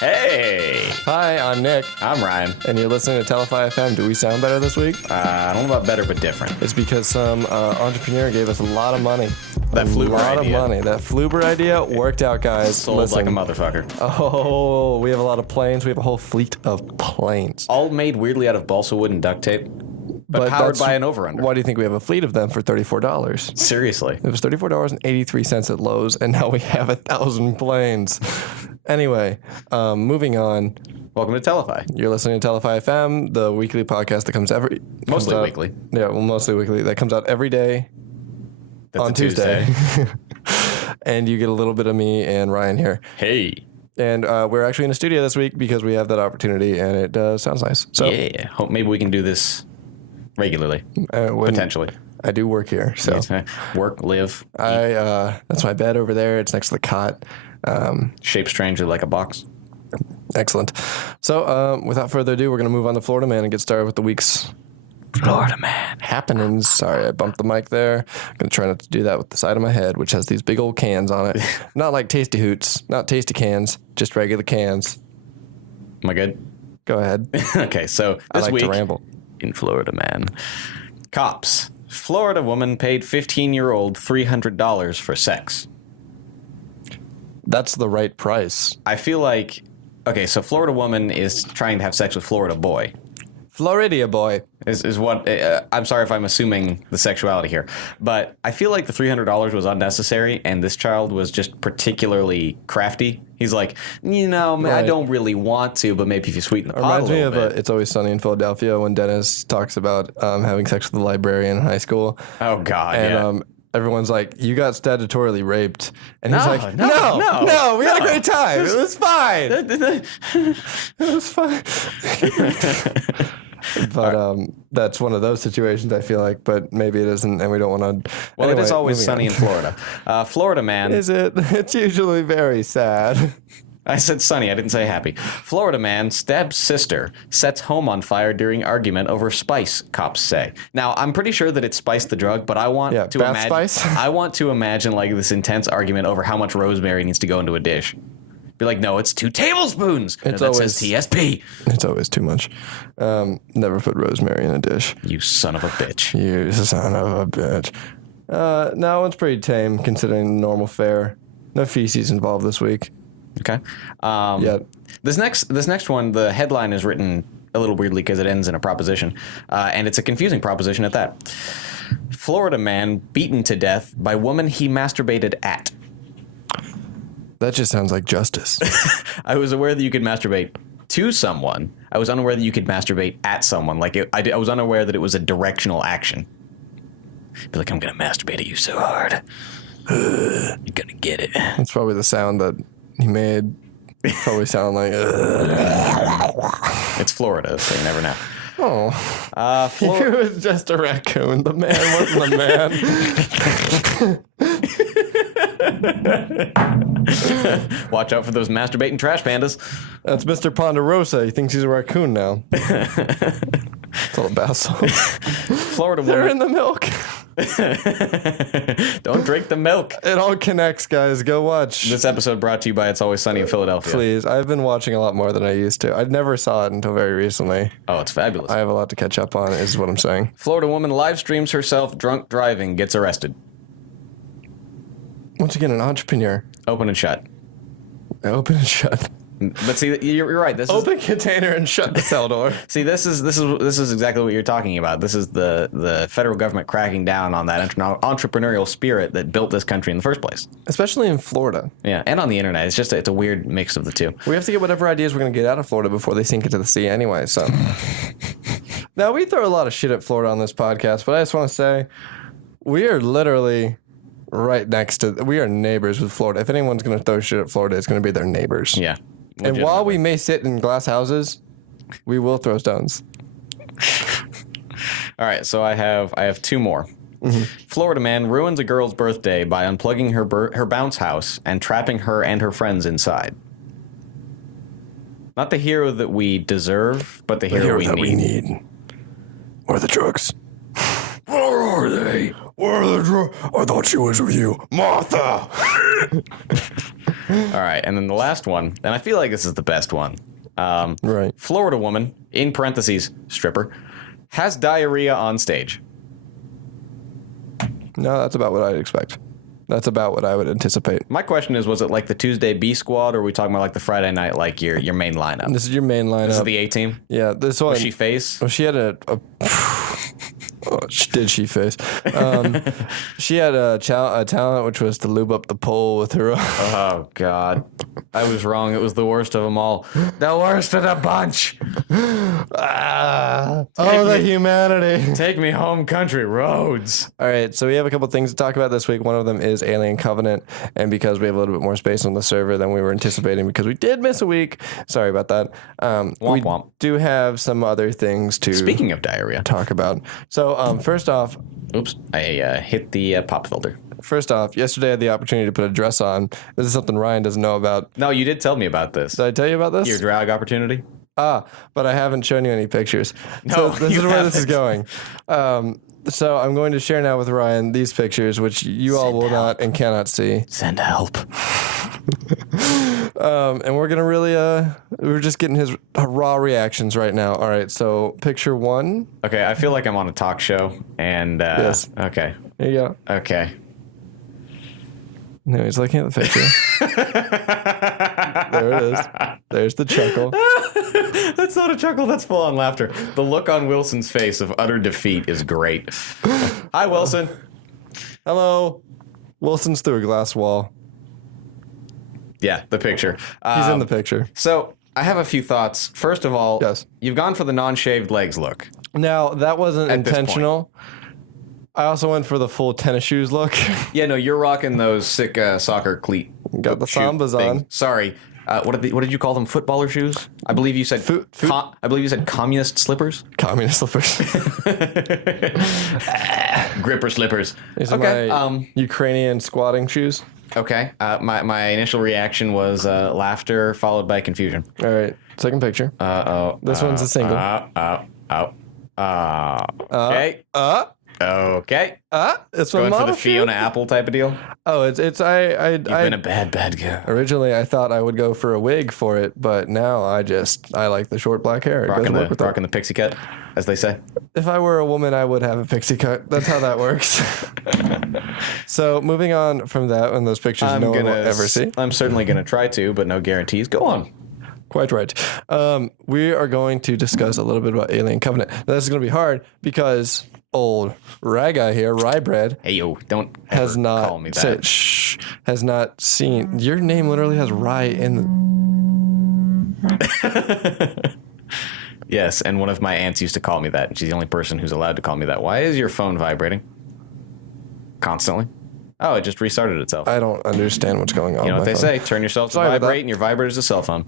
Hey! Hi, I'm Nick. I'm Ryan. And you're listening to Telefy FM. Do we sound better this week? I don't know about better, but different. It's because some entrepreneur gave us a lot of money. That Fluber idea. A lot of money. That Fluber idea worked out, guys. Sold like a motherfucker. Oh, we have a lot of planes. We have a whole fleet of planes. All made weirdly out of balsa wood and duct tape, but powered by an over-under. Why do you think we have a fleet of them for $34? Seriously. It was $34.83 at Lowe's, and now we have 1,000 planes. Anyway, moving on. Welcome to Telefy. You're listening to Telefy FM, the weekly podcast that comes Mostly weekly. Yeah, well, mostly weekly. That comes out every day. That's on Tuesday. And you get a little bit of me and Ryan here. Hey. And we're actually in a studio this week because we have that opportunity, and it sounds nice. So yeah. Hope maybe we can do this regularly. Potentially. I do work here. So work, live. That's my bed over there. It's next to the cot. Shaped strangely like a box. Excellent. So without further ado, we're going to move on to Florida Man and get started with the week's Florida Man happenings. Sorry, I bumped the mic there. I'm going to try not to do that with the side of my head, which has these big old cans on it. Not like Tasty Hoots, not Tasty cans, just regular cans. Am I good? Go ahead. Okay, so this week to ramble. In Florida Man. Cops. Florida woman paid 15-year-old $300 for sex. That's the right price. I feel like, okay, so Florida woman is trying to have sex with Florida boy. Floridia boy. Is what, I'm sorry if I'm assuming the sexuality here, but I feel like the $300 was unnecessary, and this child was just particularly crafty. He's like, man, I don't really want to, but maybe if you sweeten the pot a little bit. It's Always Sunny in Philadelphia when Dennis talks about having sex with the librarian in high school. Oh, God, and, everyone's like, you got statutorily raped. And he's like, no, we had a great time. It was fine. It was fine. But that's one of those situations, I feel like, but maybe it isn't, and we don't want to. Well, anyway, it is always sunny in Florida. Florida man. Is it? It's usually very sad. I said sunny. I didn't say happy. Florida man stabs sister, sets home on fire during argument over spice, cops say. Now, I'm pretty sure that it's spice the drug, but I want to imagine. Spice? I want to imagine like this intense argument over how much rosemary needs to go into a dish. Be like, no, it's 2 tablespoons. It's always says TSP. It's always too much. Never put rosemary in a dish. You son of a bitch. You son of a bitch. No, it's pretty tame considering normal fare. No feces involved this week. Okay. This next one, the headline is written a little weirdly because it ends in a proposition, and it's a confusing proposition at that. Florida man beaten to death by woman he masturbated at. That just sounds like justice. I was aware that you could masturbate to someone. I was unaware that you could masturbate at someone. Like I was unaware that it was a directional action. Be like, I'm gonna masturbate at you so hard, you're gonna get it. It's probably the sound that he made. Probably sound like. It's Florida, so you never know. Oh, he was just a raccoon. The man wasn't a man. Watch out for those masturbating trash pandas. That's Mr. Ponderosa. He thinks he's a raccoon now. It's all about Florida woman. They're in the milk. Don't drink the milk. It all connects, guys. Go watch. This episode brought to you by It's Always Sunny in Philadelphia. Please. I've been watching a lot more than I used to. I never saw it until very recently. Oh, it's fabulous. I have a lot to catch up on, is what I'm saying. Florida woman live streams herself drunk driving, gets arrested. Once again, an entrepreneur. Open and shut. Open and shut. But see, you're right. This open container and shut the cell door. See, this is exactly what you're talking about. This is the federal government cracking down on that entrepreneurial spirit that built this country in the first place. Especially in Florida. Yeah, and on the internet. It's a weird mix of the two. We have to get whatever ideas we're going to get out of Florida before they sink into the sea anyway. So now we throw a lot of shit at Florida on this podcast, but I just want to say we are literally right next to. We are neighbors with Florida. If anyone's going to throw shit at Florida, it's going to be their neighbors. Yeah. And while we may sit in glass houses, we will throw stones. All right, so I have 2 more. Mm-hmm. Florida man ruins a girl's birthday by unplugging her bounce house and trapping her and her friends inside. Not the hero that we deserve, but the hero we need. Where are the drugs? Where are they? Where are the drugs? I thought she was with you. Martha! All right, and then the last one, and I feel like this is the best one. Right. Florida woman, in parentheses, stripper, has diarrhea on stage. No, that's about what I'd expect. That's about what I would anticipate. My question is, was it like the Tuesday B squad, or are we talking about like the Friday night, like your main lineup? This is your main lineup. This is the A team? Yeah, this one. Was she face? Well, she had did she face? She had a talent which was to lube up the pole with her. Oh, God. I was wrong. It was the worst of them all. The worst of the bunch. The humanity. Take me home, country roads. All right, so we have a couple things to talk about this week. One of them is Alien Covenant, and because we have a little bit more space on the server than we were anticipating, because we did miss a week. Sorry about that. We womp. do have some other things to Speaking of diarrhea. talk about. So first off, Oops, I hit the pop filter. yesterday I had the opportunity to put a dress on. This is something Ryan doesn't know about. No, you did tell me about this. Did I tell you about this? Your drag opportunity? But I haven't shown you any pictures. No, So this is you where this is haven't. going. So I'm going to share now with Ryan these pictures, which you all will not and cannot see. Send help. And we're gonna really we're just getting his raw reactions right now. All right, so picture one. Okay, I feel like I'm on a talk show, and Yes. Okay, There you go. okay. No, he's looking at the picture. There it is. There's the chuckle. That's not a chuckle. That's full on laughter. The look on Wilson's face of utter defeat is great. Hi, Wilson. Hello. Wilson's through a glass wall. Yeah, the picture. He's in the picture. So I have a few thoughts. First of all, Yes. You've gone for the non-shaved legs look. Now that wasn't At this intentional. I also went for the full tennis shoes look. Yeah, no, you're rocking those sick soccer cleat. Got the shoe Sambas thing. on. Sorry. What did you call them? Footballer shoes? I believe you said. I believe you said communist slippers. Communist slippers. Gripper slippers. These are my Ukrainian squatting shoes. Okay. My initial reaction was laughter followed by confusion. All right, second picture. This one's a single. Okay. Okay. It's Going one for the model Fiona shoe? Apple type of deal. Oh, it's You've been a bad girl. originally I thought I would go for a wig for it, but now I like the short black hair. It doesn't work with that. Rocking the pixie cut, as they say. If I were a woman, I would have a pixie cut. That's how that works. So moving on from that, and those pictures no one will ever see. I'm certainly gonna try to, but no guarantees. Go on. Quite right. We are going to discuss a little bit about Alien Covenant. Now, this is going to be hard because old Rye guy here, Rye Bread, Hey yo, don't has ever not call me that. has not seen. Your name literally has Rye in the. Yes, and one of my aunts used to call me that, and she's the only person who's allowed to call me that. Why is your phone vibrating? Constantly. Oh, it just restarted itself. I don't understand what's going on. You know what with they my phone. say? Turn yourself to Sorry about vibrate, that. and your vibrator's a cell phone.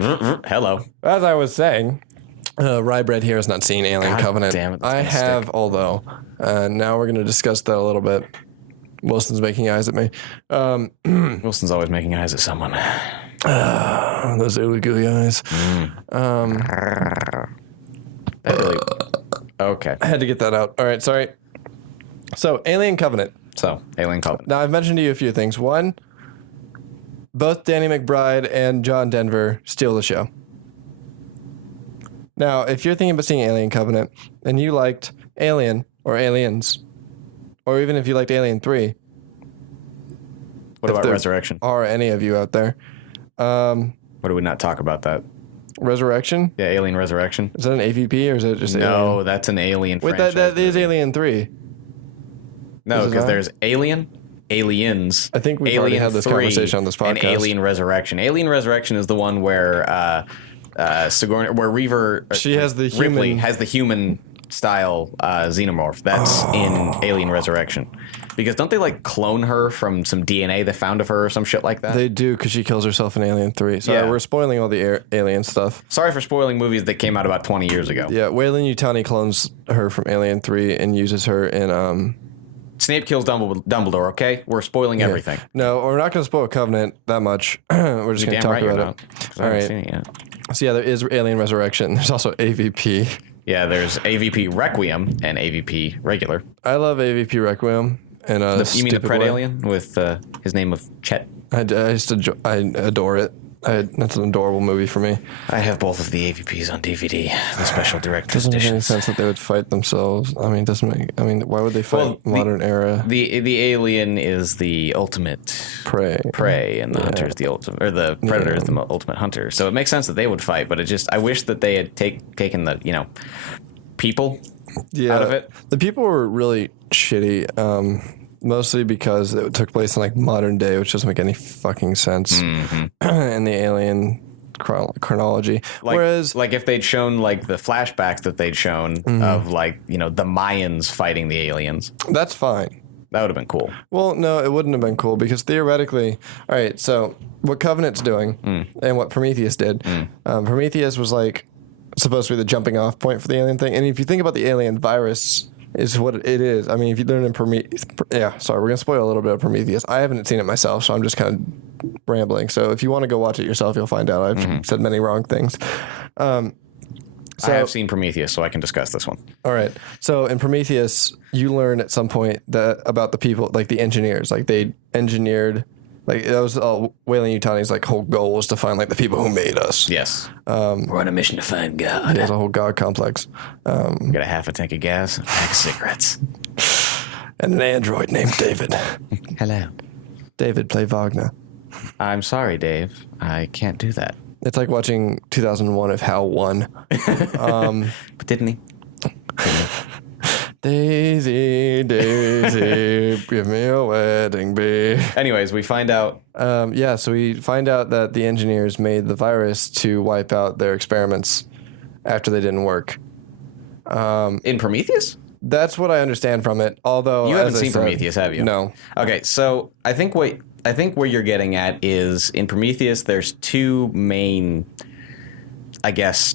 Hello. As I was saying, Rye Bread here has not seen Alien God Covenant. damn it, that's I gonna have, stick. although. Now we're going to discuss that a little bit. Wilson's making eyes at me. Wilson's always making eyes at someone. Those ooey gooey eyes. That really. Okay. I had to get that out. All right, sorry. So, Alien Covenant. So, Alien Covenant. Now, I've mentioned to you a few things. One, both Danny McBride and John Denver steal the show. Now, if you're thinking about seeing Alien Covenant and you liked Alien or Aliens, or even if you liked Alien 3, What about there Resurrection? are any of you out there, What do we not talk about that? Resurrection? Yeah, Alien Resurrection. Is that an AVP or is it just No, Alien? that's an Alien Wait, franchise. that is movie. Alien 3. No, Is it because not? there's Alien, Aliens. I think we've already Alien had this 3, conversation on this and podcast. Alien Resurrection. Alien Resurrection is the one where Sigourney, where Reaver, She has the Ripley human- has the human style xenomorph. That's in Alien Resurrection. Because don't they like clone her from some DNA they found of her or some shit like that? They do, because she kills herself in Alien 3. Sorry, Yeah. we're spoiling all the alien stuff. Sorry for spoiling movies that came out about 20 years ago. Yeah, Weyland Yutani clones her from Alien 3 and uses her in... Snape kills Dumbledore, okay? We're spoiling everything. No, we're not going to spoil Covenant that much. We're just going to Damn talk right you're about not. it. 'Cause I All haven't right. seen it yet. So yeah, there is Alien Resurrection. There's also AVP. Yeah, there's AVP Requiem and AVP Regular. I love AVP Requiem. in a You mean the stupid Pred way. alien with his name of Chet? I adore it. That's an adorable movie for me. I have both of the AVPs on DVD, the special director's Doesn't make any editions. sense that they would fight themselves. I mean, why would they fight modern era The alien is the ultimate prey? and the hunter is the ultimate, or the predator is the ultimate hunter. So it makes sense that they would fight, but I wish that they had taken the people out of it. The people were really shitty. Mostly because it took place in like modern day, which doesn't make any fucking sense in the alien chronology. Whereas, like if they'd shown like the flashbacks that they'd shown of like the Mayans fighting the aliens, that's fine. that would have been cool. Well, no, it wouldn't have been cool because theoretically, all right. So what Covenant's doing and what Prometheus did, Prometheus was like supposed to be the jumping off point for the alien thing, and if you think about the alien virus. Is what it is. I mean, if you learn in Prometheus, we're gonna spoil a little bit of Prometheus. I haven't seen it myself, so I'm just kind of rambling. So if you want to go watch it yourself, you'll find out I've said many wrong things. I have seen Prometheus, so I can discuss this one. All right. So in Prometheus, you learn at some point that about the people, like the engineers, like they engineered. Like that was all Weyland-Yutani's like whole goal was to find like the people who made us. Yes. We're on a mission to find God. There's a whole god complex. Got a half a tank of gas, a pack of cigarettes. And an android named David. Hello. David, play Wagner. I'm sorry, Dave. I can't do that. It's like watching 2001 if Hal won. But didn't he? Daisy, Daisy, give me a wedding bee. Anyways, we find out. So we find out that the engineers made the virus to wipe out their experiments after they didn't work. In Prometheus? That's what I understand from it. Although You haven't seen Prometheus, have you? No. Okay, so I think what you're getting at is in Prometheus, there's two main, I guess,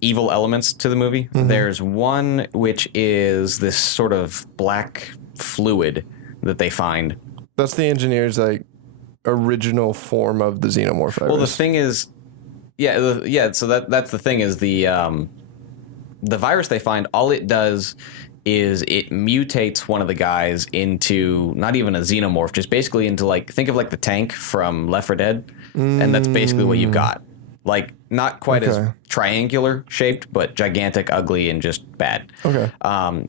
evil elements to the movie. There's one which is this sort of black fluid that they find. That's the engineers' like original form of the xenomorph virus. Well, the thing is, so that's the thing is the virus they find, all it does is it mutates one of the guys into not even a xenomorph, just basically into like, think of like the tank from Left 4 Dead, and that's basically what you've got. Like, not quite as triangular shaped, but gigantic, ugly, and just bad. Okay. On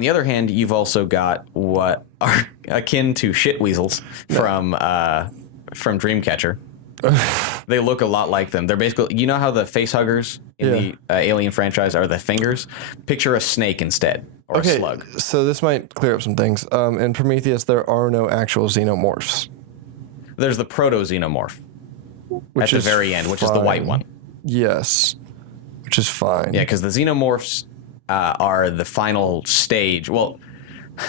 the other hand, you've also got what are akin to shit weasels from Dreamcatcher. They look a lot like them. They're basically, you know how the face huggers in the Alien franchise are the fingers? Picture a snake instead, or a slug. So this might clear up some things. In Prometheus, there are no actual xenomorphs. There's the proto-xenomorph Which at is the very end, which is the white one. Yes. Which is fine. Yeah, because the xenomorphs are the final stage. Well,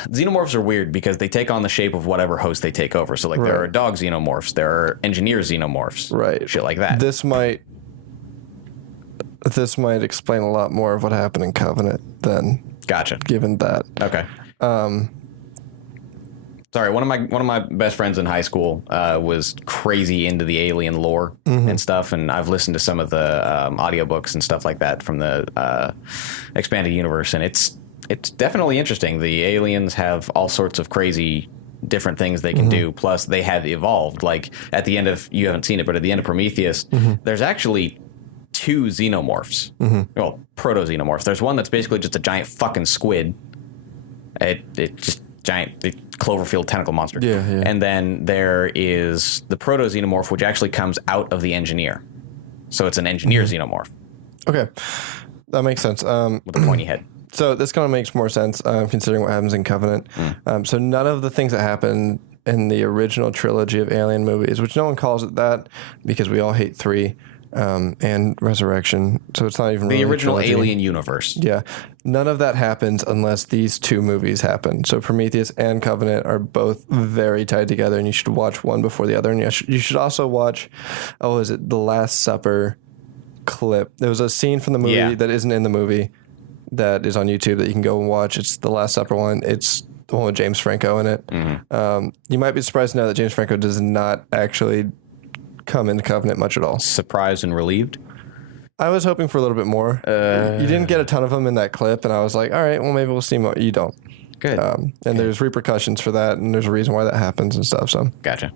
xenomorphs are weird because they take on the shape of whatever host they take over. So, like, there are dog xenomorphs, there are engineer xenomorphs, Right. shit like that. This might explain a lot more of what happened in Covenant then, Gotcha. given that. Okay. Sorry, one of my best friends in high school was crazy into the alien lore and stuff, and I've listened to some of the audiobooks and stuff like that from the expanded universe, and it's definitely interesting. The aliens have all sorts of crazy different things they can do, plus they have evolved. Like at the end of, you haven't seen it, but at the end of Prometheus, there's actually two xenomorphs. Well, proto-xenomorphs. There's one that's basically just a giant fucking squid. It just giant Cloverfield tentacle monster. Yeah. And then there is the proto-xenomorph, which actually comes out of the engineer. So it's an engineer xenomorph Okay. That makes sense. with a pointy head. So this kind of makes more sense considering what happens in Covenant. So none of the things that happen in the original trilogy of Alien movies, which no one calls it that because we all hate 3 and Resurrection, so it's not even The really original trilogy. Alien universe. Yeah, none of that happens unless these 2 movies happen. So Prometheus and Covenant are both very tied together, and you should watch one before the other. And you should also watch, is it The Last Supper clip? There was a scene from the movie that isn't in the movie that is on YouTube that you can go and watch. It's the Last Supper one. It's the one with James Franco in it. You might be surprised to know that James Franco does not actually come into Covenant much at all. Surprised and relieved. I was hoping for a little bit more. You didn't get a ton of them in that clip, and I was like, all right, well, maybe we'll see more. You don't. Good. And there's repercussions for that, and there's a reason why that happens and stuff. So Gotcha.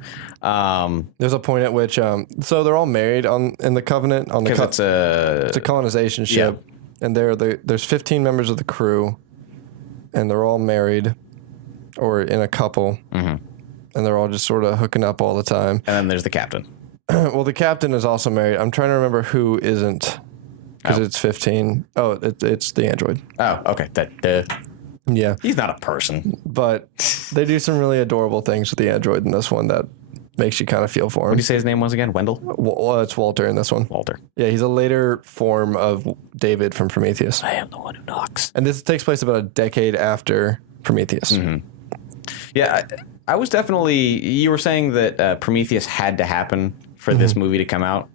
there's a point at which so they're all married in the Covenant on the Because it's a colonization ship, and there's 15 members of the crew, and they're all married or in a couple, and they're all just sort of hooking up all the time. And then there's the captain. Well, the captain is also married. I'm trying to remember who isn't, because it's 15. Oh, it's the android. Oh, okay. Yeah. He's not a person. But they do some really adorable things with the android in this one that makes you kind of feel for him. What did you say his name was again? Wendell? Well, it's Walter in this one. Walter. Yeah, he's a later form of David from Prometheus. I am the one who knocks. And this takes place about a decade after Prometheus. Yeah, I was definitely... You were saying that Prometheus had to happen for this movie to come out.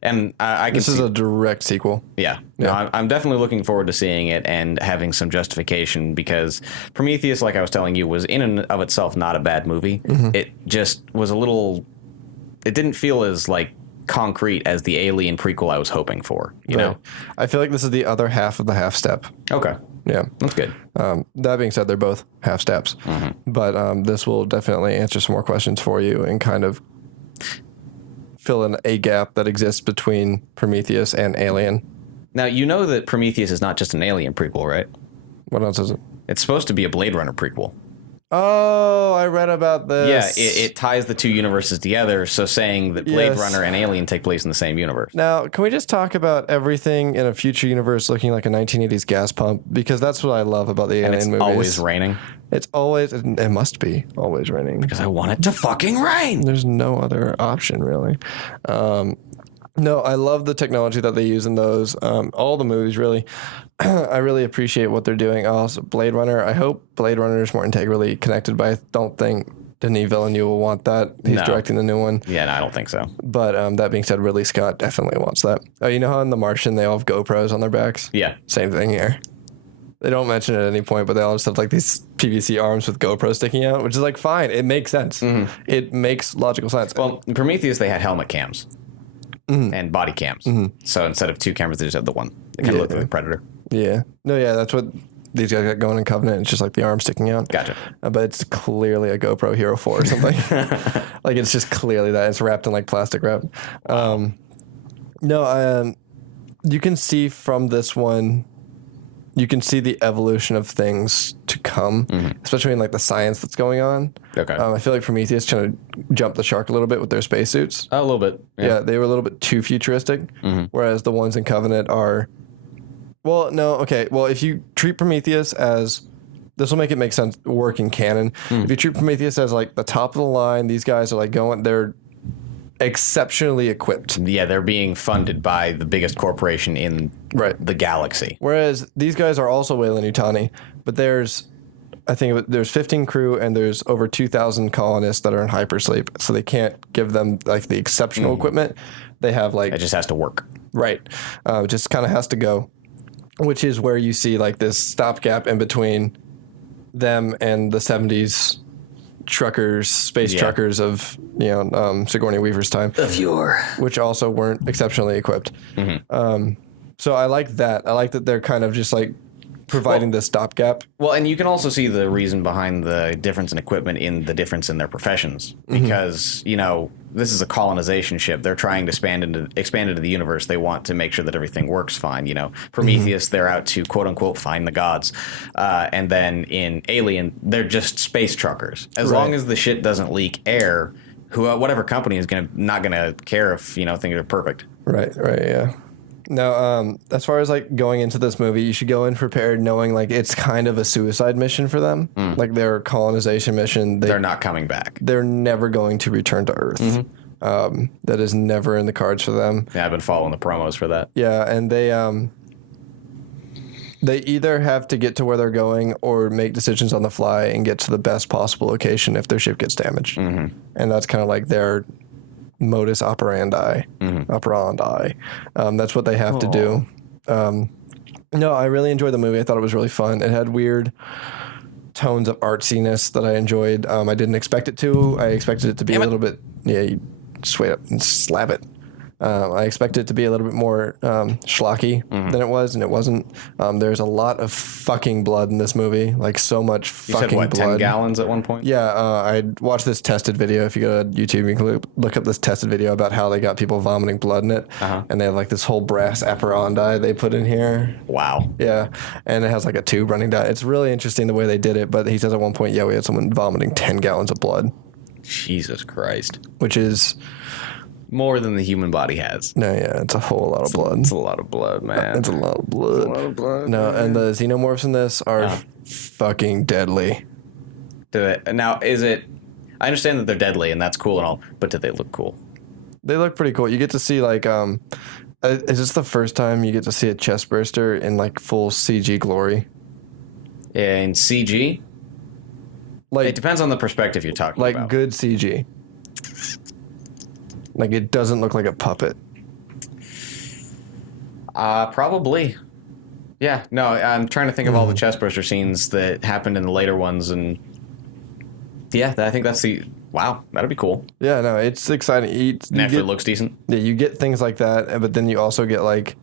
And I can This is a direct sequel. Yeah. No, I'm definitely looking forward to seeing it and having some justification, because Prometheus, like I was telling you, was in and of itself not a bad movie. It just was a little... It didn't feel as, like, concrete as the Alien prequel I was hoping for, you know? I feel like this is the other half of the half step. Okay. Yeah. That's good. That being said, they're both half steps. But this will definitely answer some more questions for you and kind of fill in a gap that exists between Prometheus and Alien. Now, you know that Prometheus is not just an Alien prequel, right? What else is it? It's supposed to be a Blade Runner prequel. Oh, I read about this. Yeah, it ties the two universes together, so saying that Blade Runner and Alien take place in the same universe. Now, can we just talk about everything in a future universe looking like a 1980s gas pump? Because that's what I love about the Alien movies. Always raining. It's always, it must be always raining. Because I want it to fucking rain. There's no other option, really. No, I love the technology that they use in those. All the movies, really. I really appreciate what they're doing. Also, Blade Runner. I hope Blade Runner is more integrally connected, but I don't think Denis Villeneuve will want that. He's directing the new one. Yeah, no, I don't think so. But that being said, Ridley Scott definitely wants that. Oh, you know how in The Martian they all have GoPros on their backs? Yeah. Same thing here. They don't mention it at any point, but they all just have like these PVC arms with GoPros sticking out, which is like fine. It makes sense. It makes logical sense. Well, in Prometheus, they had helmet cams and body cams. So instead of two cameras, they just had the one. They kind of looked like the Predator. Yeah. No, yeah, that's what these guys got going in Covenant. It's just like the arm sticking out. Gotcha. But it's clearly a GoPro Hero 4 or something. Like, it's just clearly that. It's wrapped in like plastic wrap. You can see from this one, you can see the evolution of things to come, especially in like the science that's going on. Okay. I feel like Prometheus trying to jump the shark a little bit with their spacesuits. A little bit. Yeah, they were a little bit too futuristic, whereas the ones in Covenant are... Well, no, okay. Well, if you treat Prometheus as... This will make it make sense, work in canon. If you treat Prometheus as like the top of the line, these guys are like going... They're exceptionally equipped. Yeah, they're being funded by the biggest corporation in the galaxy. Whereas theyese guys are also Weyland-Yutani, but there's 15 crew and there's over 2,000 colonists that are in hypersleep, so they can't give them like the exceptional equipment. They have like... It just has to work. Right. It just kind of has to go, which is where you see like this stopgap in between them and the 70s truckers, space truckers of, Sigourney Weaver's time. Of yore. Which also weren't exceptionally equipped. So I like that. I like that they're kind of just like providing this stopgap. Well, and you can also see the reason behind the difference in equipment in the difference in their professions. Because, this is a colonization ship. They're trying to expand into the universe. They want to make sure that everything works fine. Prometheus, they're out to quote unquote find the gods. And then in Alien, they're just space truckers. As long as the shit doesn't leak air, whatever company is not gonna care if things are perfect. Right, yeah. Now, as far as like going into this movie, you should go in prepared knowing like it's kind of a suicide mission for them. Like their colonization mission. They're not coming back. They're never going to return to Earth. That is never in the cards for them. Yeah, I've been following the promos for that. Yeah, and they either have to get to where they're going or make decisions on the fly and get to the best possible location if their ship gets damaged. And that's kind of like their modus operandi. That's what they have to do. No, I really enjoyed the movie. I thought it was really fun. It had weird tones of artsiness that I enjoyed. I didn't expect it to. I expected it to be a little bit, you just wait up and slap it. I expected it to be a little bit more schlocky than it was, and it wasn't. There's a lot of fucking blood in this movie, like so much You fucking said what, blood. 10 gallons at one point? Yeah, I watched this tested video. If you go to YouTube, you can look up this tested video about how they got people vomiting blood in it, and they have like this whole brass apparandi they put in here. Wow. Yeah, and it has like a tube running down. It's really interesting the way they did it, but he says at one point, yeah, we had someone vomiting 10 gallons of blood. Jesus Christ. Which is... more than the human body has. No, yeah, it's a whole lot of blood. It's a lot of blood, man. It's a lot of blood. It's a lot of blood. No, and the xenomorphs in this are fucking deadly. Now, is it... I understand that they're deadly, and that's cool and all, but do they look cool? They look pretty cool. You get to see, like... is this the first time you get to see a chest burster in, like, full CG glory? In CG? Like, it depends on the perspective you're talking about. Like, good CG. Like, it doesn't look like a puppet. Probably. Yeah, no, I'm trying to think of all the chestburster scenes that happened in the later ones, and yeah, I think that's the... Wow, that'd be cool. Yeah, no, it's exciting. It actually looks decent. Yeah, you get things like that, but then you also get, like,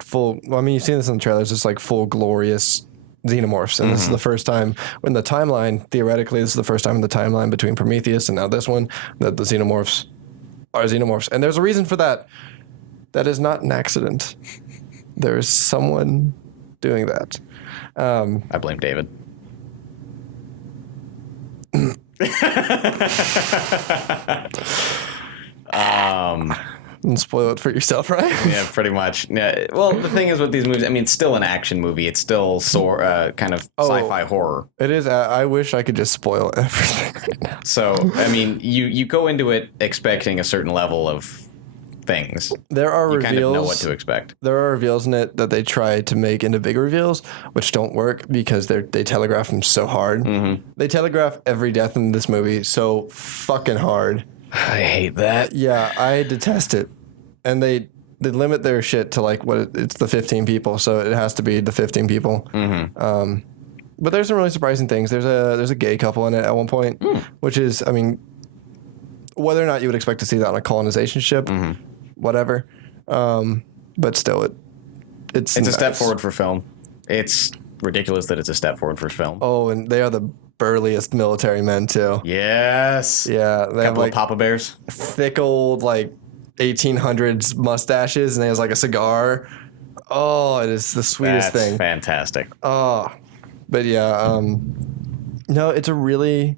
full... Well, I mean, you've seen this in the trailers, just, like, full glorious xenomorphs, and this is the first time in the timeline, theoretically, this is the first time in the timeline between Prometheus and now this one, that the xenomorphs are xenomorphs. And there's a reason for that. That is not an accident. There is someone doing that. I blame David. And spoil it for yourself, right? Yeah, pretty much. Yeah. Well, the thing is with these movies, I mean, it's still an action movie. It's still kind of sci-fi horror. It is. I wish I could just spoil everything right now. So, I mean, you go into it expecting a certain level of things. There are reveals. You kind of know what to expect. There are reveals in it that they try to make into big reveals, which don't work because they telegraph them so hard. They telegraph every death in this movie so fucking hard. I hate that. Yeah, I detest it. And they limit their shit to like it's the 15 people, so it has to be the 15 people. But there's some really surprising things. There's a gay couple in it at one point, which is, I mean, whether or not you would expect to see that on a colonization ship, whatever. But still, it's a step forward for film. It's ridiculous that it's a step forward for film. Oh, and they are the burliest military men too. Yes. Yeah, they have like of Papa Bears. Thick old like 1800s mustaches, and he has like a cigar. Oh, it is the sweetest That's thing. Fantastic. Oh, but yeah, no, it's a really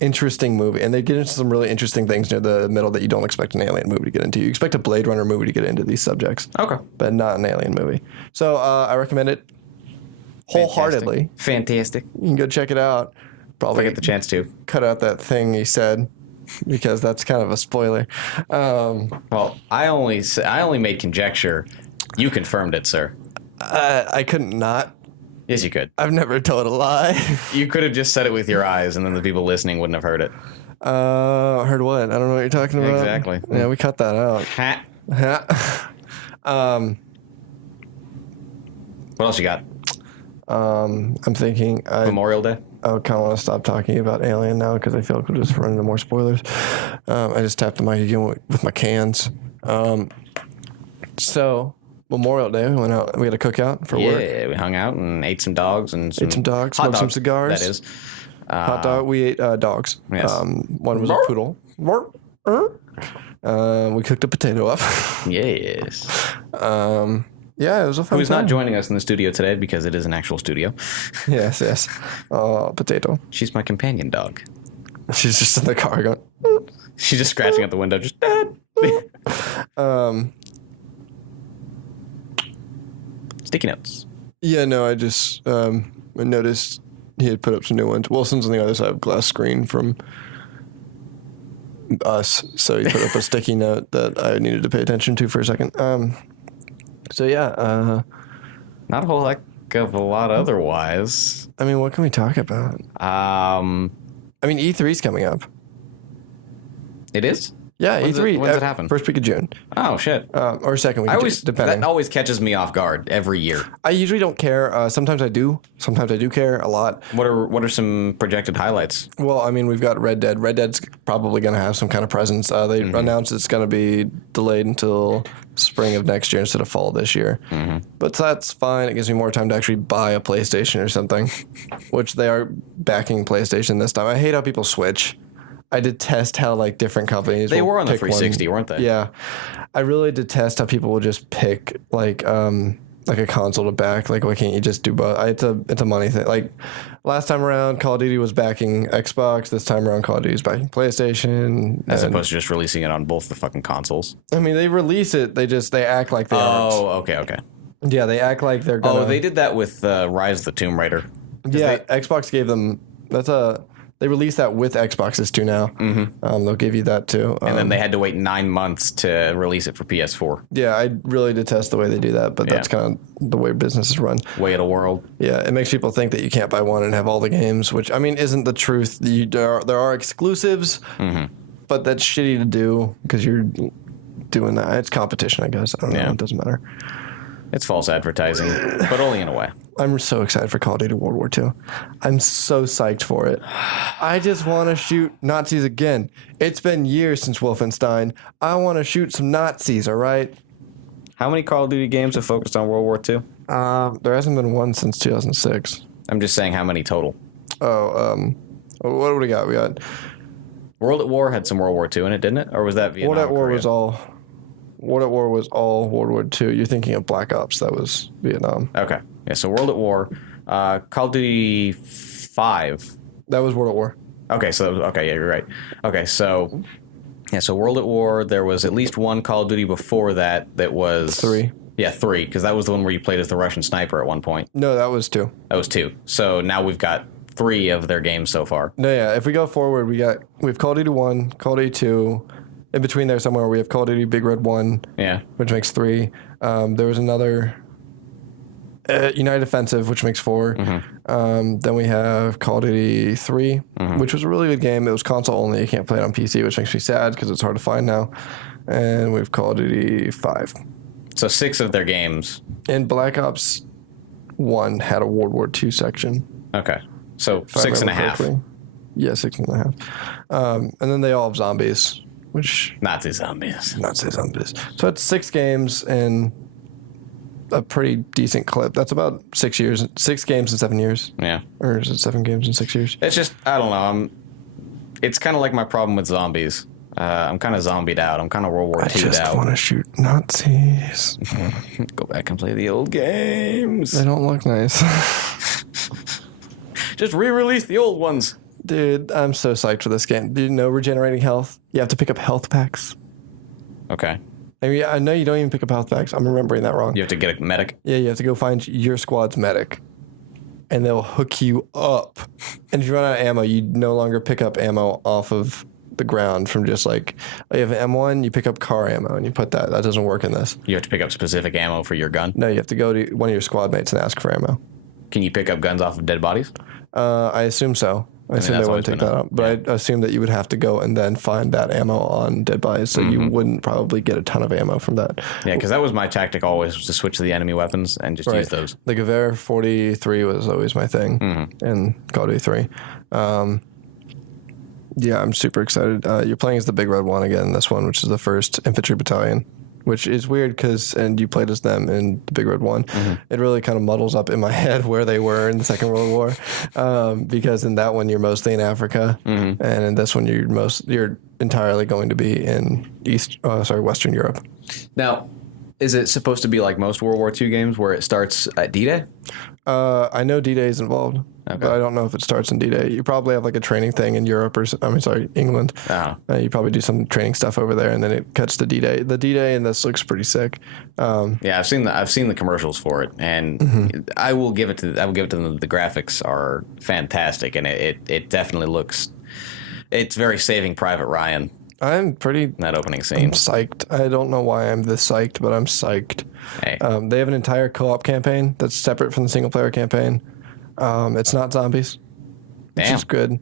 interesting movie, and they get into some really interesting things near the middle that you don't expect an alien movie to get into. You expect a Blade Runner movie to get into these subjects. Okay. But not an alien movie. So I recommend it wholeheartedly. Fantastic. You can go check it out. Probably If I get the chance to. cut out that thing he said, because that's kind of a spoiler. Well, I only made conjecture. You confirmed it, sir. I couldn't not. Yes, you could. I've never told a lie. You could have just said it with your eyes, and then the people listening wouldn't have heard it. Heard what? I don't know what you're talking about. Exactly. Yeah, we cut that out. What else you got? I'm thinking Memorial Day? I kind of want to stop talking about Alien now because I feel like we'll just run into more spoilers. I just tapped the mic again with my cans. So Memorial Day, we went out. We had a cookout for work. Yeah, we hung out and ate some dogs and some dogs, hot smoked some dogs, cigars. That is. Hot dog. We ate dogs. Yes. One was a poodle. We cooked a potato up. Yes. Yeah, it was a fun Who's time. not joining us in the studio today because it is an actual studio. Yes. Potato. She's my companion dog. She's just in the car going. She's just scratching at the window, just sticky notes. Yeah, no, I just I noticed he had put up some new ones. Wilson's on the other side of glass screen from us, so he put up a sticky note that I needed to pay attention to for a second. So yeah, not a whole heck of a lot otherwise. I mean, what can we talk about? I mean, E3's coming up. It is? Yeah, E3. When's it happen? First week of June. Oh shit! Or second week of June, depending. That always catches me off guard every year. I usually don't care. Sometimes I do. Sometimes I do care a lot. What are some projected highlights? Well, I mean, we've got Red Dead. Red Dead's probably going to have some kind of presence. They announced it's going to be delayed until spring of next year instead of fall this year. But that's fine. It gives me more time to actually buy a PlayStation or something, which they are backing PlayStation this time. I hate how people switch. I detest how like different companies. They were on the pick 360, weren't they? Yeah, I really detest how people will just pick like a console to back. Like, why can't you just do both? It's a money thing. Like last time around, Call of Duty was backing Xbox. This time around, Call of Duty is backing PlayStation. As opposed to just releasing it on both the fucking consoles. I mean, they release it. They act like they aren't. Oh, okay. Yeah, they act like they're gonna. Oh, they did that with Rise of the Tomb Raider. Yeah, Xbox gave them. They released that with Xboxes too now. They'll give you that too. And then they had to wait 9 months to release it for PS4. Yeah, I really detest the way they do that, but that's kind of the way business is run. Way of the world. Yeah, it makes people think that you can't buy one and have all the games, which, I mean, isn't the truth. There are exclusives, but that's shitty to do because you're doing that. It's competition, I guess. I don't know. It doesn't matter. It's false advertising, but only in a way. I'm so excited for Call of Duty World War II. I'm so psyched for it. I just want to shoot Nazis again. It's been years since Wolfenstein. I want to shoot some Nazis, all right? How many Call of Duty games have focused on World War II? There hasn't been one since 2006. I'm just saying how many total. What do we got? We got... World at War had some World War II in it, didn't it? Or was that Vietnam? World at War was all World War II. You're thinking of Black Ops. That was Vietnam. Okay. Yeah, so World at War. Call of Duty 5. That was World at War. Okay, yeah, you're right. Okay, so... Yeah, so World at War, there was at least one Call of Duty before that was... 3. Yeah, 3, because that was the one where you played as the Russian sniper at one point. No, that was 2. That was 2. So now we've got 3 of their games so far. No, yeah. If we go forward, we have Call of Duty 1, Call of Duty 2. In between there somewhere, we have Call of Duty Big Red 1, which makes 3. There was another United Offensive, which makes 4. Then we have Call of Duty 3, which was a really good game. It was console only. You can't play it on PC, which makes me sad because it's hard to find now. And we have Call of Duty 5. So 6 of their games. And Black Ops 1 had a World War II section. Okay. So 6.5. Yeah, 6.5. And then they all have zombies. Which Nazi zombies. So it's 6 games and a pretty decent clip. That's about 6 years. 6 games in 7 years. Yeah. Or is it 7 games in 6 years? It's just, I don't know. It's kind of like my problem with zombies. I'm kind of zombied out. I'm kind of World War II out. I just want to shoot Nazis. Go back and play the old games. They don't look nice. Just re-release the old ones. Dude, I'm so psyched for this game. Do you know regenerating health? You have to pick up health packs. Okay. I mean, I know you don't even pick up health packs. I'm remembering that wrong. You have to get a medic? Yeah, you have to go find your squad's medic. And they'll hook you up. And if you run out of ammo, you no longer pick up ammo off of the ground from just like, oh, you have an M1, you pick up car ammo and you put that. That doesn't work in this. You have to pick up specific ammo for your gun? No, you have to go to one of your squad mates and ask for ammo. Can you pick up guns off of dead bodies? I assume so. I assume they wouldn't take that up. But I assume that you would have to go and then find that ammo on dead bodies, so you wouldn't probably get a ton of ammo from that. Yeah, because that was my tactic always, was to switch to the enemy weapons and just use those. The Gewehr 43 was always my thing in Call of Duty 3. Yeah, I'm super excited. You're playing as the Big Red 1 again, this one, which is the 1st Infantry Battalion. Which is weird because, and you played as them in the Big Red 1. It really kind of muddles up in my head where they were in the Second World War. Because in that one, you're mostly in Africa. And in this one, you're entirely going to be in Western Europe. Now, is it supposed to be like most World War II games where it starts at D-Day? I know D-Day is involved, but I don't know if it starts in D-Day. You probably have like a training thing in Europe England. You probably do some training stuff over there, and then it cuts to D-Day. The D-Day in this looks pretty sick. Yeah, I've seen the commercials for it, and I will give it to them. The graphics are fantastic, and it definitely looks. It's very Saving Private Ryan. I'm pretty... That opening scene. I'm psyched. I don't know why I'm this psyched, but I'm psyched. Hey. They have an entire co-op campaign that's separate from the single-player campaign. It's not zombies, which is good.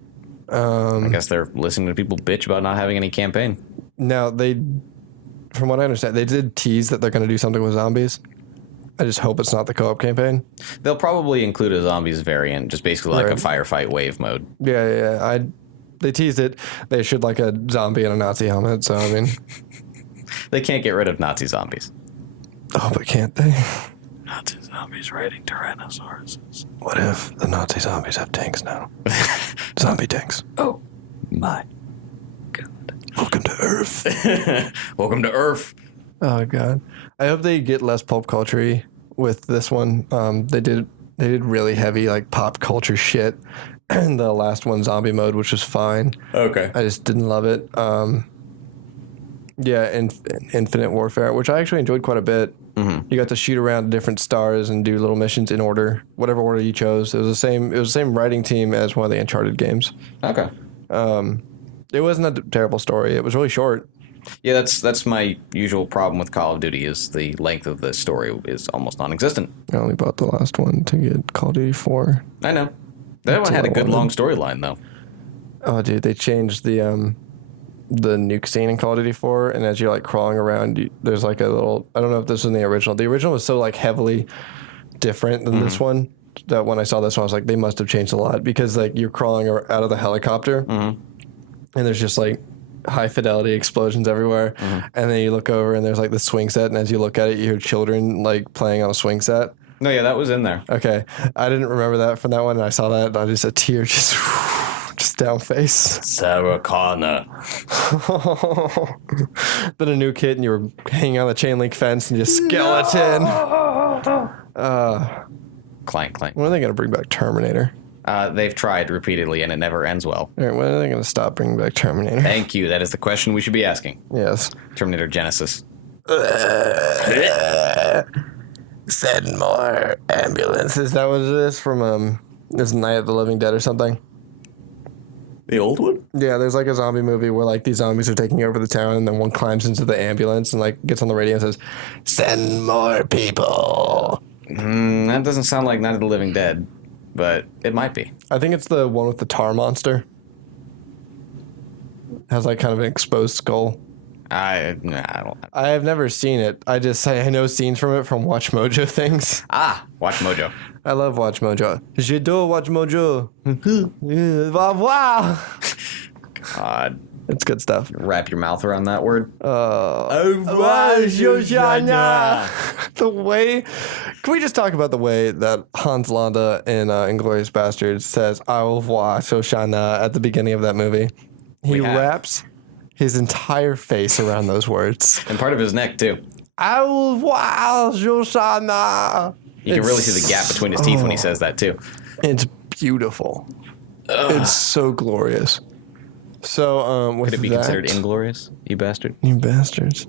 I guess they're listening to people bitch about not having any campaign. Now, from what I understand, they did tease that they're going to do something with zombies. I just hope it's not the co-op campaign. They'll probably include a zombies variant, just basically like a firefight wave mode. Yeah. They teased it. They should like a zombie in a Nazi helmet. So I mean, they can't get rid of Nazi zombies. Oh, but can't they? Nazi zombies riding Tyrannosauruses. What if the Nazi zombies have tanks now? Zombie tanks. Oh my God! Welcome to Earth. Welcome to Earth. Oh God! I hope they get less pulp culture-y with this one. They did really heavy like pop culture shit. And the last one, zombie mode, which was fine. Okay. I just didn't love it. Infinite Warfare, which I actually enjoyed quite a bit. Mm-hmm. You got to shoot around different stars and do little missions in order, whatever order you chose. It was the same writing team as one of the Uncharted games. Okay. It wasn't a terrible story. It was really short. Yeah, that's my usual problem with Call of Duty is the length of the story is almost non-existent. I only bought the last one to get Call of Duty 4. I know. That one had a good long storyline though. Oh, dude, they changed the nuke scene in Call of Duty 4, and as you're like crawling around, there's like a little. I don't know if this was in the original. The original was so like heavily different than this one that when I saw this one, I was like, they must have changed a lot because like you're crawling out of the helicopter, and there's just like high fidelity explosions everywhere, and then you look over and there's like the swing set, and as you look at it, you hear children like playing on a swing set. No, yeah, that was in there. Okay, I didn't remember that from that one, and I saw that, and I just a tear just down face. Sarah Connor. Then a new kid, and you were hanging on the chain link fence, and just skeleton. Clank, clank. When are they gonna bring back Terminator? They've tried repeatedly, and it never ends well. All right, when are they gonna stop bringing back Terminator? Thank you. That is the question we should be asking. Yes. Terminator Genesis. Send more ambulances. That was this from this Night of the Living Dead or something. The old one? Yeah, there's like a zombie movie where like these zombies are taking over the town, and then one climbs into the ambulance and like gets on the radio and says, "Send more people." That doesn't sound like Night of the Living Dead, but it might be. I think it's the one with the tar monster. Has like kind of an exposed skull. I don't. I have never seen it. I just say I know scenes from it from Watch Mojo things. Watch Mojo. I love Watch Mojo. J'adore Watch Mojo. Wow. God. It's good stuff. Wrap your mouth around that word. Shoshana. The way... Can we just talk about the way that Hans Landa in Inglourious Basterds says au revoir, Shoshana, at the beginning of that movie? He wraps his entire face around those words. And part of his neck, too. Au revoir, Shoshana. You can really see the gap between his teeth when he says that, too. It's beautiful. It's so glorious. So, with Could it be considered inglorious, you bastard? You bastards.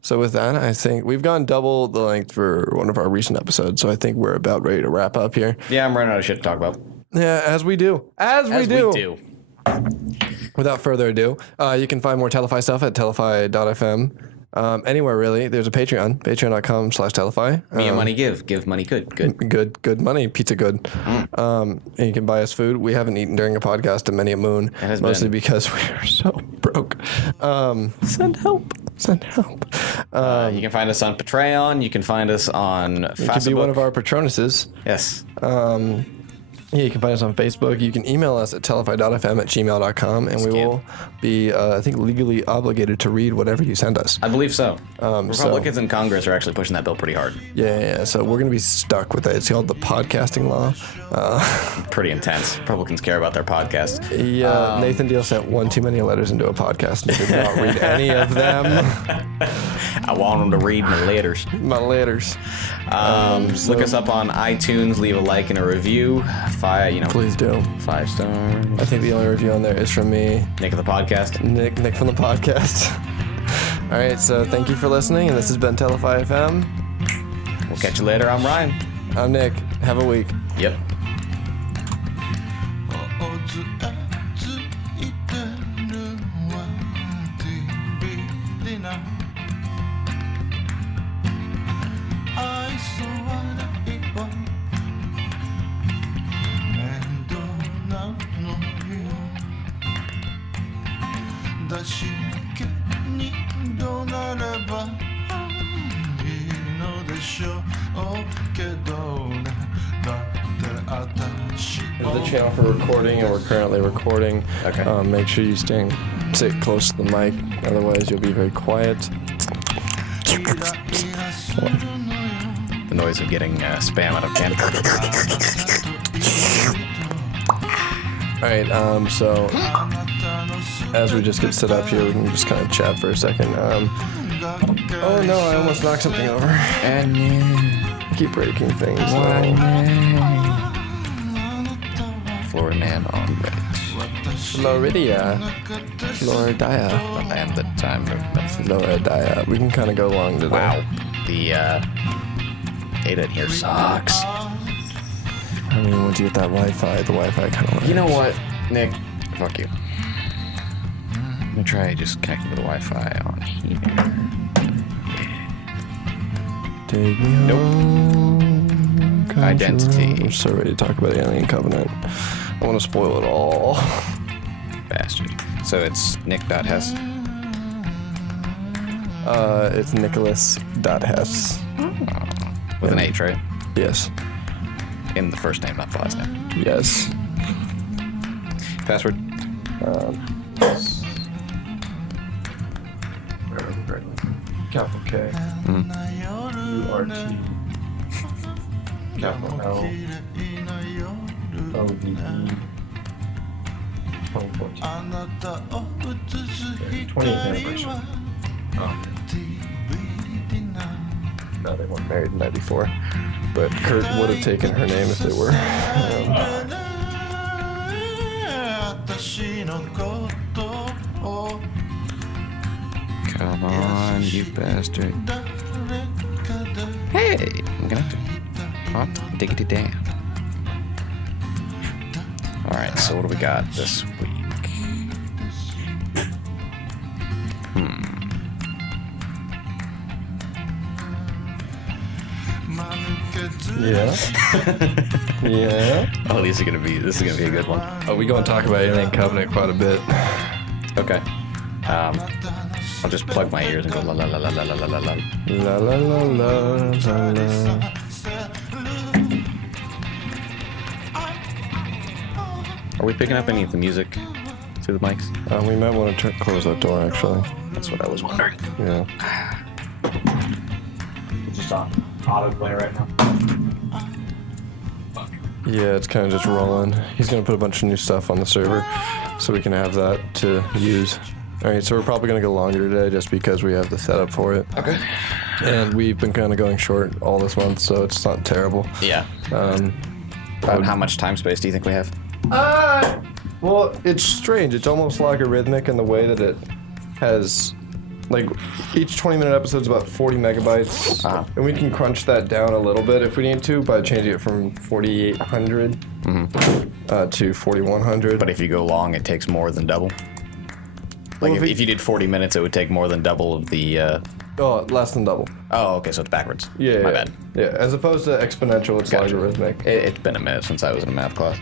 So with that, I think we've gone double the length for one of our recent episodes, so I think we're about ready to wrap up here. Yeah, I'm running out of shit to talk about. Yeah, as we do. As we do. Without further ado, you can find more Telefy stuff at telefy.fm. Anywhere really. There's a Patreon, patreon.com/Telefy. Me and money give money good Good money, pizza good. And you can buy us food. We haven't eaten during a podcast in many a moon, mostly because we are so broke. Send help. You can find us on Patreon. You can find us on Facebook. You can be one of our patronuses. Yes. Yeah, you can find us on Facebook. You can email us at telefy.fm@gmail.com, and we will be, I think, legally obligated to read whatever you send us. I believe so. Republicans in Congress are actually pushing that bill pretty hard. Yeah. So we're going to be stuck with it. It's called the podcasting law. Pretty intense. Republicans care about their podcast. Yeah, Nathan Deal sent one too many letters into a podcast and did not read any of them. I want them to read my letters. Look us up on iTunes. Leave a like and a review. Please do. 5 stars. I think the only review on there is from me. Nick of the podcast. Nick from the podcast. All right, so thank you for listening, and this has been Telefy FM. We'll catch you later. I'm Ryan. I'm Nick. Have a week. Yep. She channel for recording, and we're currently recording. Okay. Make sure you sit close to the mic, otherwise you'll be very quiet. The noise of getting spam out of can. Alright, so as we just get set up here, we can just kind of chat for a second. Oh no, I almost knocked something over. And Keep breaking things. Florida man on right. Florida. And the time movement. Florida. We can kind of go along today. Wow. The data in here sucks. I mean, once you get that Wi-Fi, the Wi-Fi kind of works. You know what, Nick? Fuck you. I'm gonna try just connecting to the Wi-Fi on here. Take me home. Country Identity. road. I'm so ready to talk about Alien Covenant. I want to spoil it all. Bastard. So it's Nick.Hess. It's Nicholas.Hess. With an H, right? Yes. In the first name, not the last name. Yes. Password? Capital K. U-R-T. Capital L. O-V-E. 2014. 20th anniversary. Oh. No, they weren't married in 94. But Kurt would have taken her name if they were. Come on, you bastard. Hey, I'm connected. Hot diggity damn. Alright, so what do we got this week? Yeah. Yeah. Oh, this is gonna be a good one. Oh, we go and talk about Alien Covenant quite a bit. Okay. I'll just plug my ears and go la la la la la la la la la. La la la la la la. Are we picking up any of the music through the mics? We might want to close that door, actually. That's what I was wondering. Yeah. It's just on autoplay right now. Yeah, it's kind of just rolling. He's going to put a bunch of new stuff on the server so we can have that to use. Alright, so we're probably going to go longer today just because we have the setup for it. Okay. And we've been kind of going short all this month, so it's not terrible. Yeah. How much time space do you think we have? Well, it's strange. It's almost logarithmic in the way that it has, like, each 20-minute episode is about 40 megabytes. And we can crunch that down a little bit if we need to by changing it from 4,800 to 4,100. But if you go long, it takes more than double? Like, Well, if you did 40 minutes, it would take more than double of the... Oh, less than double. Oh, okay, so it's backwards. Yeah. My bad. Yeah, as opposed to exponential, it's Gotcha. logarithmic. It's been a minute since I was in a math class.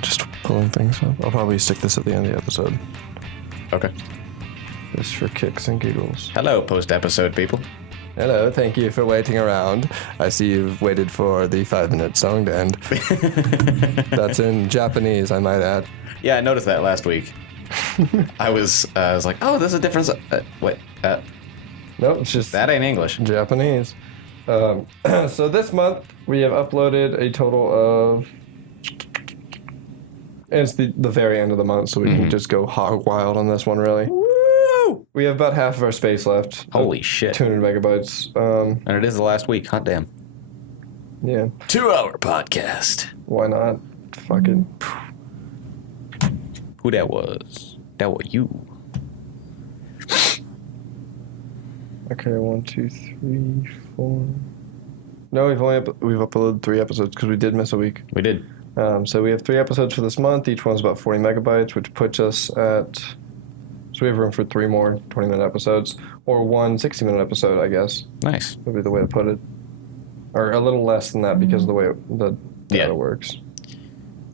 Just pulling things up. I'll probably stick this at the end of the episode. Okay. Just for kicks and giggles. Hello, post-episode people. Hello, thank you for waiting around. I see you've waited for the 5-minute song to end. That's in Japanese, I might add. Yeah, I noticed that last week. I was like, oh, there's a difference. Wait, No, it's just that ain't English. Japanese. So this month we have uploaded a total of. And it's the very end of the month, so we can just go hog wild on this one, really. Woo! We have about half of our space left. Holy shit. 200 megabytes. And it is the last week. Hot damn. Yeah. 2-hour podcast. Why not? Fuck it. Who that was? That was you. Okay, 1, 2, 3, 4. No, we've uploaded 3 episodes because we did miss a week. We did. So we have 3 episodes for this month. Each one's about 40 megabytes, which puts us at. So we have room for 3 more 20-minute episodes, or 1 60-minute episode, I guess. Nice. Would be the way to put it, or a little less than that because of the way the data works.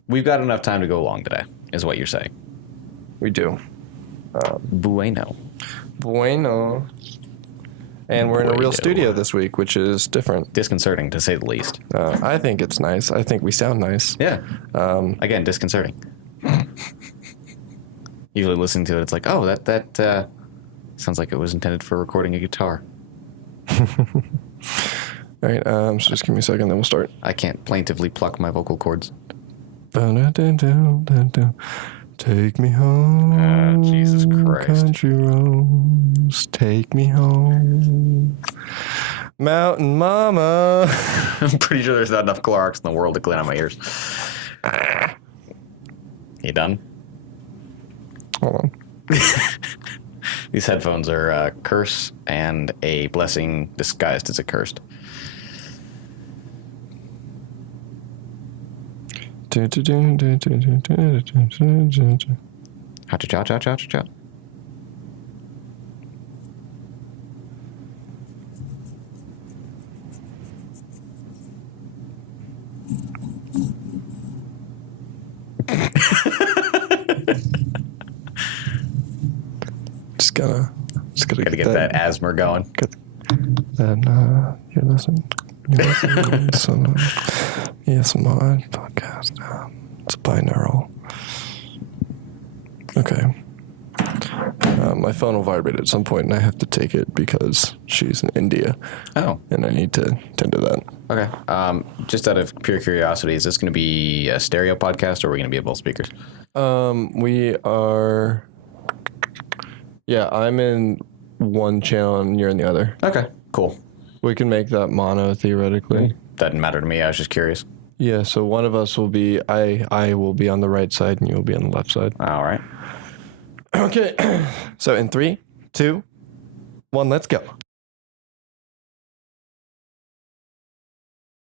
We've got enough time to go long today, is what you're saying. We do. Bueno. Bueno. And we're in a real studio this week, which is different. Disconcerting, to say the least. I think it's nice. I think we sound nice. Yeah. Again, disconcerting. Usually listening to it, it's like, oh, that sounds like it was intended for recording a guitar. All right, so just give me a second, then we'll start. I can't plaintively pluck my vocal cords. Take me home, Jesus Christ. country roads, take me home, mountain mama. I'm pretty sure there's not enough Clorox in the world to clean out my ears. You done? Hold on. These headphones are a curse and a blessing disguised as a curse. Cha-cha-cha-cha-cha-cha. Just gotta Get that asthma going. Then you're listening. So, yes, my podcast. It's binaural. Okay. My phone will vibrate at some point, and I have to take it because she's in India. Oh. And I need to tend to that. Okay. Just out of pure curiosity, is this going to be a stereo podcast, or are we going to be at both speakers? We are. Yeah, I'm in one channel and you're in the other. Okay. Cool. We can make that mono theoretically. Doesn't matter to me. I was just curious. Yeah, so one of us will be. I will be on the right side, and you will be on the left side. All right. Okay. So in 3, 2, 1, let's go.